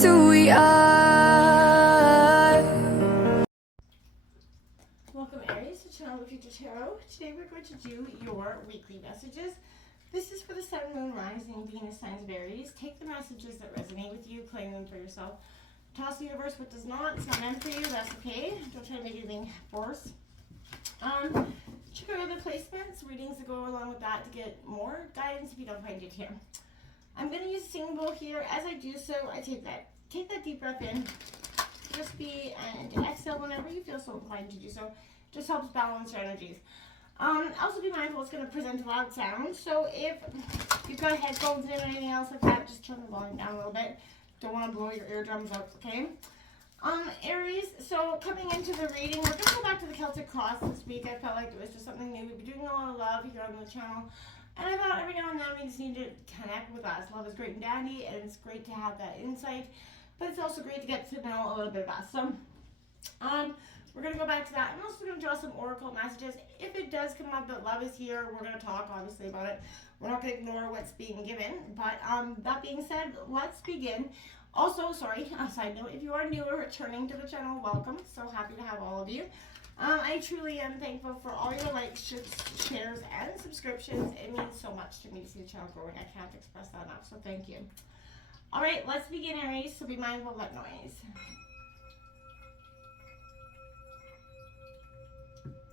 just who we are. Welcome Aries to Channel the Future Tarot. Today we're going to do your weekly messages. This is for the Sun, Moon, Rising, Venus signs of Aries. Take the messages that resonate with you, claim them for yourself. Toss the universe what does not. It's not meant for you, that's okay. Don't try to make anything force. Check out other placements, readings that go along with that to get more guidance if you don't find it here. I'm going to use singing bowl here. As I do so, I take that deep breath in. Just be and exhale whenever you feel so inclined to do so. Just helps balance your energies. Also be mindful it's going to present a loud sound. So if you've got headphones in or anything else like that, just turn the volume down a little bit. Don't want to blow your eardrums out, okay? Aries, so coming into the reading, we're going to go back to the Celtic cross this week. I felt like it was just something new. We've been doing a lot of love here on the channel. And I thought every now and then we just need to connect with us. Love is great and dandy, and it's great to have that insight. But it's also great to get to know a little bit about us. So, we're going to go back to that. I'm also going to draw some oracle messages. If it does come up that love is here, we're going to talk, obviously, about it. We're not going to ignore what's being given. But that being said, let's begin. Also, sorry, a side note, if you are new or returning to the channel, welcome. So happy to have all of you. I truly am thankful for all your likes, shares, and subscriptions. It means so much to me to see the channel growing. I can't express that enough, so thank you. All right, let's begin, Aries, so be mindful of that noise.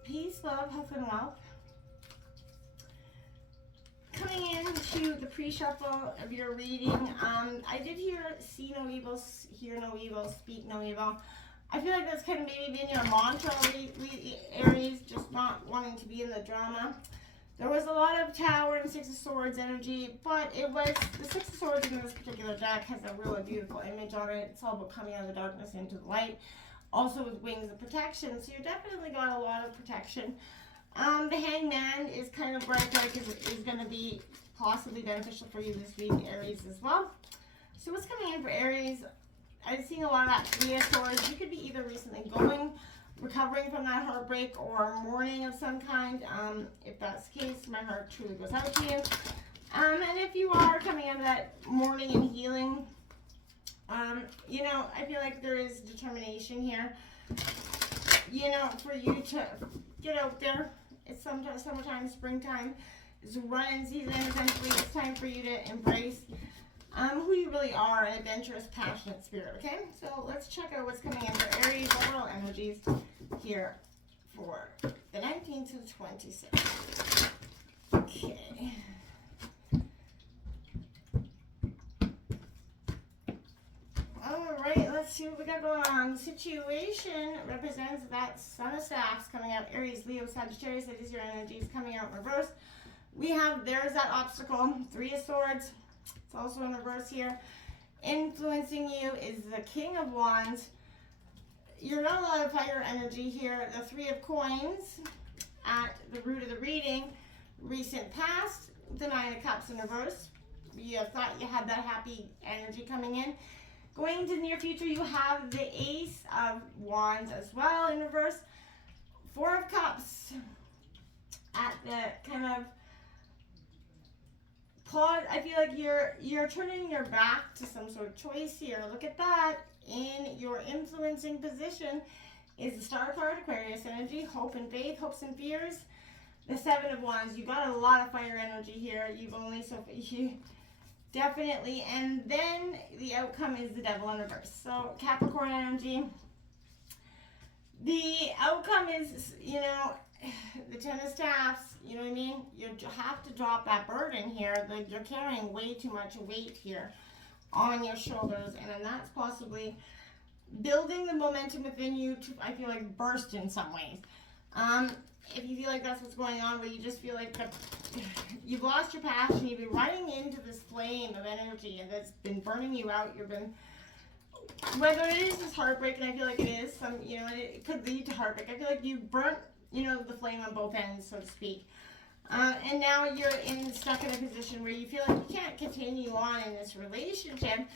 Peace, love, health, and wealth. Coming into the pre-shuffle of your reading, I did hear see no evil, hear no evil, speak no evil. I feel like that's kind of maybe been your mantra, Aries, just not wanting to be in the drama. There was a lot of Tower and Six of Swords energy, but it was the Six of Swords in this particular deck has a really beautiful image on it. It's all about coming out of the darkness into the light. Also with wings of protection, so you definitely got a lot of protection. The Hangman is kind of bright, like is going to be possibly beneficial for you this week, Aries, as well. So what's coming in for Aries? I'm seeing a lot of that Three of Swords. You could be either recently recovering from that heartbreak or mourning of some kind. If that's the case, my heart truly goes out to you. And if you are coming out of that mourning and healing, you know, I feel like there is determination here, you know, for you to get out there. It's sometimes summertime, springtime. It's running season. Essentially, it's time for you to embrace who you really are, an adventurous, passionate spirit, okay? So let's check out what's coming in for Aries overall energies here for the 19th to the 26th. Okay. Alright, let's see what we got going on. The situation represents that Sun of Staffs coming out. Aries, Leo, Sagittarius, that is your energies coming out in reverse. We have, there's that obstacle, Three of Swords. It's also in reverse here. Influencing you is the King of Wands. You're not a lot of fire energy here. The Three of Coins at the root of the reading. Recent past, the Nine of Cups in reverse. You thought you had that happy energy coming in. Going into the near future, you have the Ace of Wands as well in reverse. Four of Cups at the kind of pause. I feel like you're turning your back to some sort of choice here. Look at that. In your influencing position is the Star card, Aquarius energy, hope and faith, hopes and fears. The Seven of Wands. You got a lot of fire energy here. Definitely, and then the outcome is the Devil in reverse. So Capricorn energy. The outcome is, you know, the Ten of Staffs. You know what I mean? You have to drop that burden here. Like you're carrying way too much weight here on your shoulders, and then that's possibly building the momentum within you to, I feel like, burst in some ways. If you feel like that's what's going on, where you just feel like you've lost your passion, you've been running into this flame of energy and that's been burning you out. You've been, whether it is this heartbreak, and I feel like it is, you know, it could lead to heartbreak. I feel like you burnt, you know, the flame on both ends, so to speak. And now you're stuck in a position where you feel like you can't continue on in this relationship.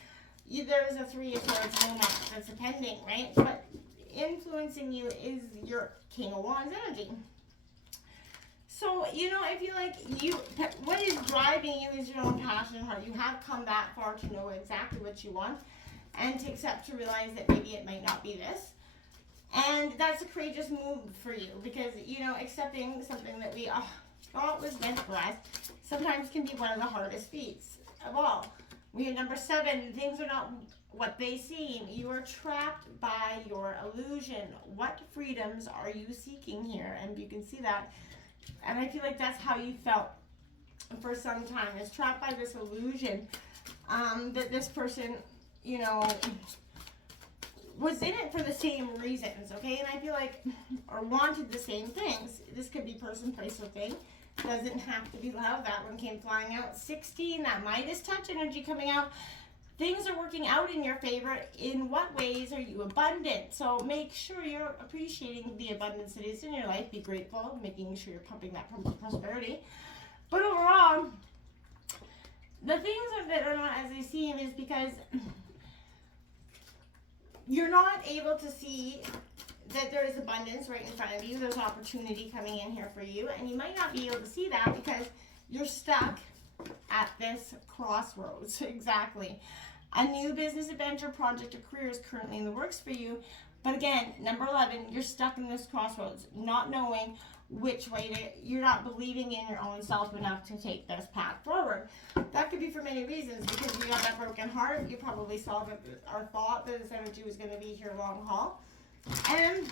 There's a Three of Swords moment that's pending, right? But influencing you is your King of Wands energy. So, you know, I feel like what is driving you is your own passion and heart. You have come that far to know exactly what you want. and to accept, to realize that maybe it might not be this. And that's a courageous move for you, because, you know, accepting something that we thought was meant for us sometimes can be one of the hardest feats of all. We are number 7. Things are not what they seem. You are trapped by your illusion. What freedoms are you seeking here? And you can see that. And I feel like that's how you felt for some time. Is trapped by this illusion that this person, you know, was in it for the same reasons, okay? And I feel like, or wanted the same things. This could be person, place, or thing. Doesn't have to be love. That one came flying out. 16, that Midas touch energy coming out. Things are working out in your favor. In what ways are you abundant? So make sure you're appreciating the abundance that is in your life. Be grateful, making sure you're pumping that prosperity. But overall, the things that are not as they seem is because you're not able to see that there is abundance right in front of you. There's opportunity coming in here for you. And you might not be able to see that because you're stuck at this crossroads. Exactly. A new business adventure, project, or career is currently in the works for you. But again, number 11, you're stuck in this crossroads, not knowing which way to, you're not believing in your own self enough to take this path forward. That could be for many reasons, because you got that broken heart. You probably saw that, or thought that this energy was going to be here long haul. And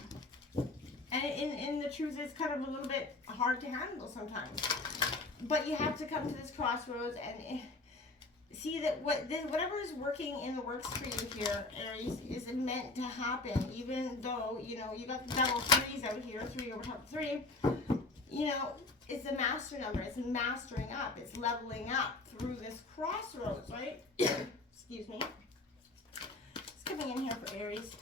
in the truth, it's kind of a little bit hard to handle sometimes. But you have to come to this crossroads and see that whatever is working in the works for you here, Aries, is meant to happen. Even though, you know, you got the double 3s out here, 3 over top 3. You know, it's a master number. It's mastering up. It's leveling up through this crossroads, right? Excuse me. It's coming in here for Aries.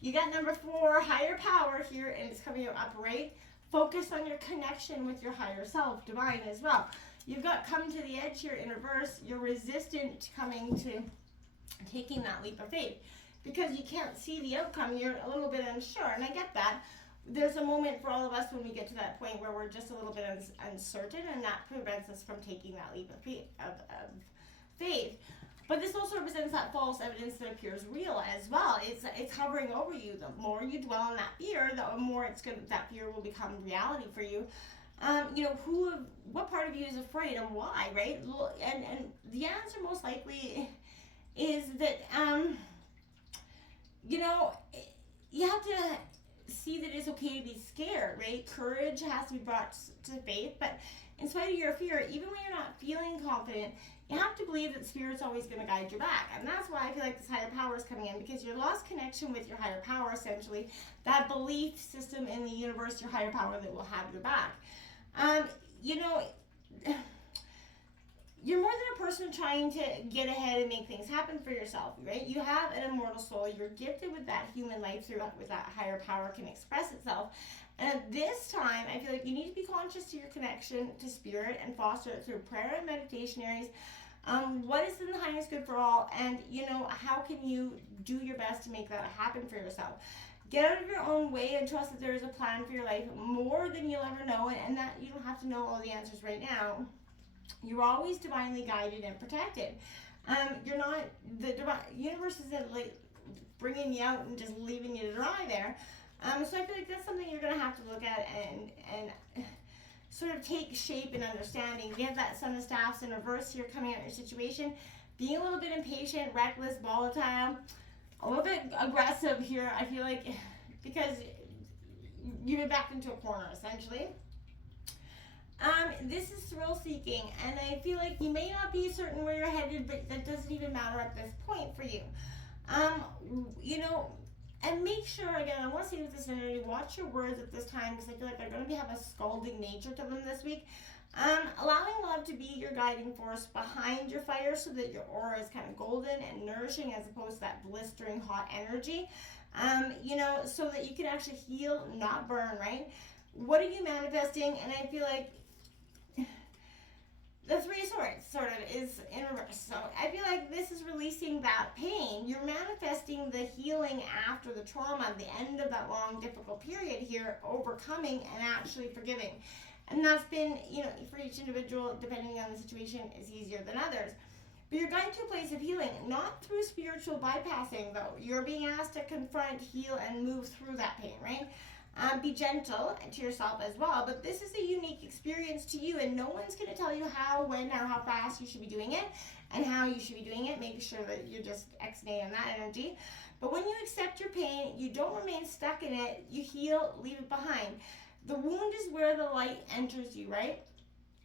You got number 4, higher power here, and it's coming out upright. Focus on your connection with your higher self, divine as well. You've got come to the edge here in reverse. You're resistant to coming to taking that leap of faith because you can't see the outcome. You're a little bit unsure, and I get that. There's a moment for all of us when we get to that point where we're just a little bit uncertain, and that prevents us from taking that leap of faith. But this also represents that false evidence that appears real as well. It's hovering over you. The more you dwell on that fear, the more that fear will become reality for you. You know, what part of you is afraid and why, right? And the answer most likely is that, you know, you have to see that it's okay to be scared, right? Courage has to be brought to faith, but in spite of your fear, even when you're not feeling confident, you have to believe that Spirit's always going to guide your back. And that's why I feel like this higher power is coming in, because you lost connection with your higher power, essentially. That belief system in the universe, your higher power that will have your back. You know, you're more than a person trying to get ahead and make things happen for yourself, right? You have an immortal soul. You're gifted with that human life with that higher power can express itself. And at this time, I feel like you need to be conscious to your connection to Spirit and foster it through prayer and meditation, Aries. What is in the highest good for all? And, you know, how can you do your best to make that happen for yourself? Get out of your own way and trust that there is a plan for your life more than you'll ever know, and that you don't have to know all the answers right now. You're always divinely guided and protected. You're not, the universe isn't like bringing you out and just leaving you to dry there. So I feel like that's something you're going to have to look at and sort of take shape and understanding. We have that Son of Staffs in reverse here coming out in your situation. Being a little bit impatient, reckless, volatile, a little bit aggressive here, I feel like, because you've been backed into a corner, essentially. This is thrill-seeking, and I feel like you may not be certain where you're headed, but that doesn't even matter at this point for you. You know, and make sure, again, I want to say with this energy, watch your words at this time, because I feel like they're going to have a scalding nature to them this week. Allowing love to be your guiding force behind your fire so that your aura is kind of golden and nourishing as opposed to that blistering hot energy. You know, so that you can actually heal, not burn, right? What are you manifesting? And I feel like the Three of Swords sort of is in reverse. So I feel like this is releasing that pain. You're manifesting the healing after the trauma, the end of that long, difficult period here, overcoming and actually forgiving. And that's been, you know, for each individual, depending on the situation, is easier than others. But you're going to a place of healing, not through spiritual bypassing, though. You're being asked to confront, heal, and move through that pain, right? Be gentle to yourself as well, but this is a unique experience to you, and no one's going to tell you how, when, or how fast you should be doing it, and how you should be doing it. Make sure that you're just exiting on that energy. But when you accept your pain, you don't remain stuck in it. You heal, leave it behind. The wound is where the light enters you, right?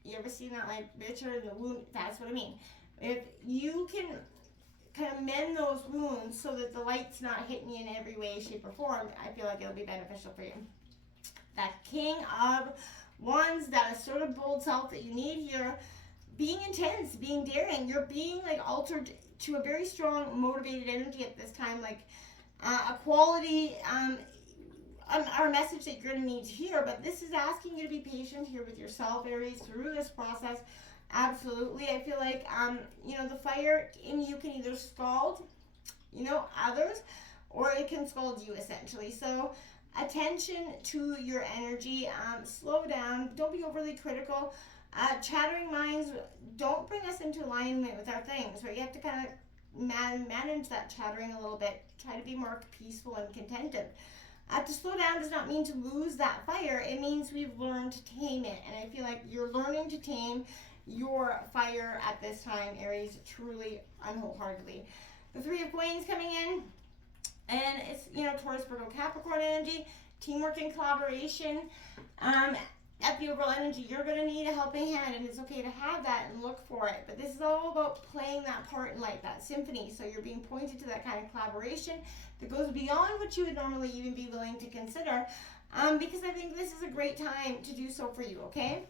You ever seen that like picture of the wound? That's what I mean. If you can kind of mend those wounds so that the light's not hitting you in every way, shape, or form, I feel like it'll be beneficial for you. That King of Wands, that assertive, bold self that you need here, being intense, being daring. You're being like altered to a very strong, motivated energy at this time, like a quality, our message that you're going to need to hear. But this is asking you to be patient here with yourself, Aries, through this process. Absolutely. I feel like, the fire in you can either scald, others, or it can scald you, essentially. So attention to your energy. Slow down. Don't be overly critical. Chattering minds don't bring us into alignment with our things, right? You have to kind of manage that chattering a little bit. Try to be more peaceful and contented. To slow down does not mean to lose that fire. It means we've learned to tame it. And I feel like you're learning to tame your fire at this time, Aries, truly and wholeheartedly. The Three of Coins coming in, and it's, Taurus, Virgo, Capricorn energy, teamwork and collaboration. At the overall energy, you're going to need a helping hand, and it's okay to have that and look for it. But this is all about playing that part in life, that symphony. So you're being pointed to that kind of collaboration that goes beyond what you would normally even be willing to consider, because I think this is a great time to do so for you, okay?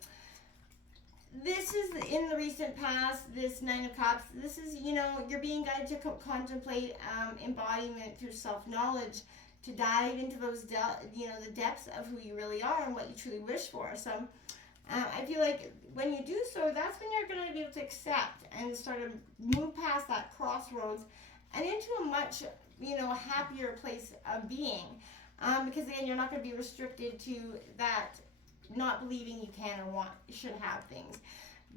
This is in the recent past, this Nine of Cups. This is, you're being guided to contemplate embodiment through self-knowledge, to dive into those, the depths of who you really are and what you truly wish for. So I feel like when you do so, that's when you're going to be able to accept and start to move past that crossroads and into a much, happier place of being. Because again, you're not going to be restricted to that not believing you can or should have things.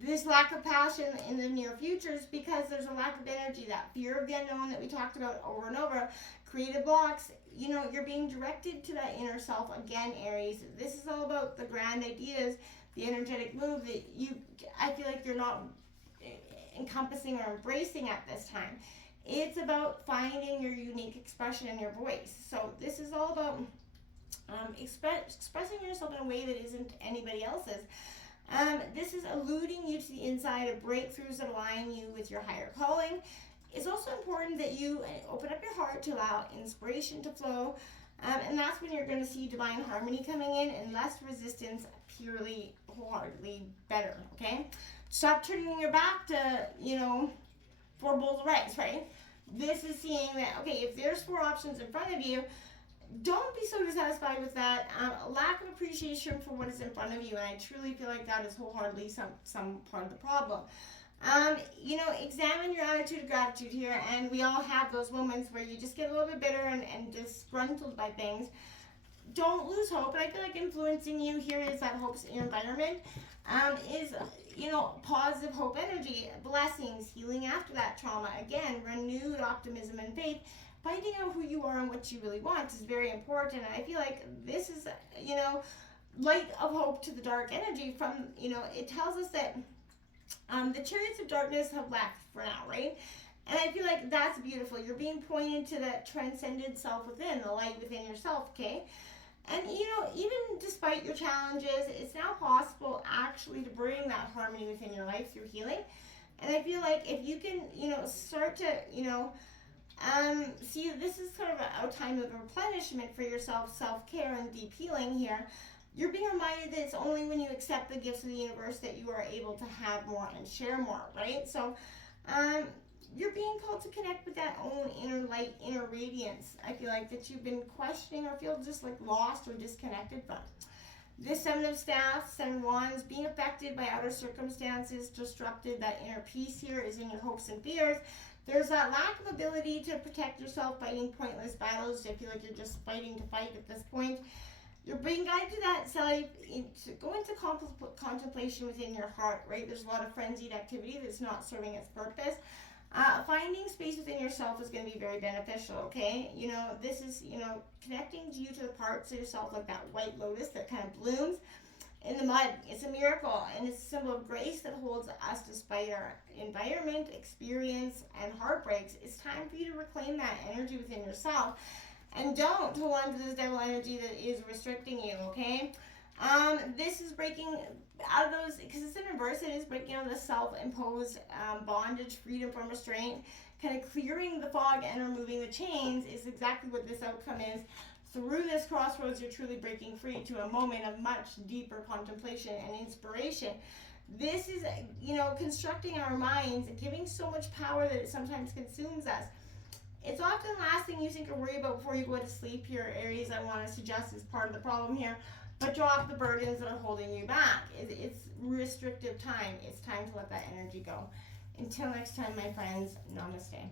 This lack of passion in the near future is because there's a lack of energy, that fear of the unknown that we talked about over and over. Creative blocks, you're being directed to that inner self again, Aries. This is all about the grand ideas, the energetic move that I feel like you're not encompassing or embracing at this time. It's about finding your unique expression and your voice. So this is all about expressing yourself in a way that isn't anybody else's. This is alluding you to the inside of breakthroughs that align you with your higher calling. It's also important that you open up your heart to allow inspiration to flow, and that's when you're going to see divine harmony coming in and less resistance, purely, wholeheartedly better, okay? Stop turning your back to, 4 bowls of rice, right? This is seeing that, okay, if there's 4 options in front of you, don't be so dissatisfied with that. Lack of appreciation for what is in front of you, and I truly feel like that is wholeheartedly some part of the problem. Examine your attitude of gratitude here, and we all have those moments where you just get a little bit bitter and disgruntled by things. Don't lose hope, and I feel like influencing you here is that hope's in your environment, is, positive hope energy, blessings, healing after that trauma, again, renewed optimism and faith. Finding out who you are and what you really want is very important, and I feel like this is, light of hope to the dark energy from, it tells us that the chariots of darkness have left for now, right? And I feel like that's beautiful. You're being pointed to that transcended self within, the light within yourself, okay? And, even despite your challenges, it's now possible actually to bring that harmony within your life through healing. And I feel like if you can, start to, see, this is sort of a time of replenishment for yourself, self-care and deep healing here. You're being reminded that it's only when you accept the gifts of the universe that you are able to have more and share more, right? So you're being called to connect with that own inner light, inner radiance. I feel like that you've been questioning or feel just like lost or disconnected from. This Seven of Staffs, Seven of Wands, being affected by outer circumstances, disrupted. That inner peace here is in your hopes and fears. There's that lack of ability to protect yourself, fighting pointless battles. I feel like you're just fighting to fight at this point. You're being guided to that side, to go into contemplation within your heart, right? There's a lot of frenzied activity that's not serving its purpose. Finding space within yourself is going to be very beneficial, okay? You know, this is, you know, connecting you to the parts of yourself like that white lotus that kind of blooms in the mud. It's a miracle, and it's a symbol of grace that holds us despite our environment, experience, and heartbreaks. It's time for you to reclaim that energy within yourself, and don't hold on to this devil energy that is restricting you, okay? This is breaking out of those, because it's in reverse, it is breaking out of the self-imposed bondage, freedom from restraint, kind of clearing the fog and removing the chains is exactly what this outcome is. Through this crossroads, you're truly breaking free to a moment of much deeper contemplation and inspiration. This is, you know, constructing our minds, giving so much power that it sometimes consumes us. It's often the last thing you think or worry about before you go to sleep here, Aries. I want to suggest is part of the problem here. But drop the burdens that are holding you back. It's restrictive time. It's time to let that energy go. Until next time, my friends, namaste.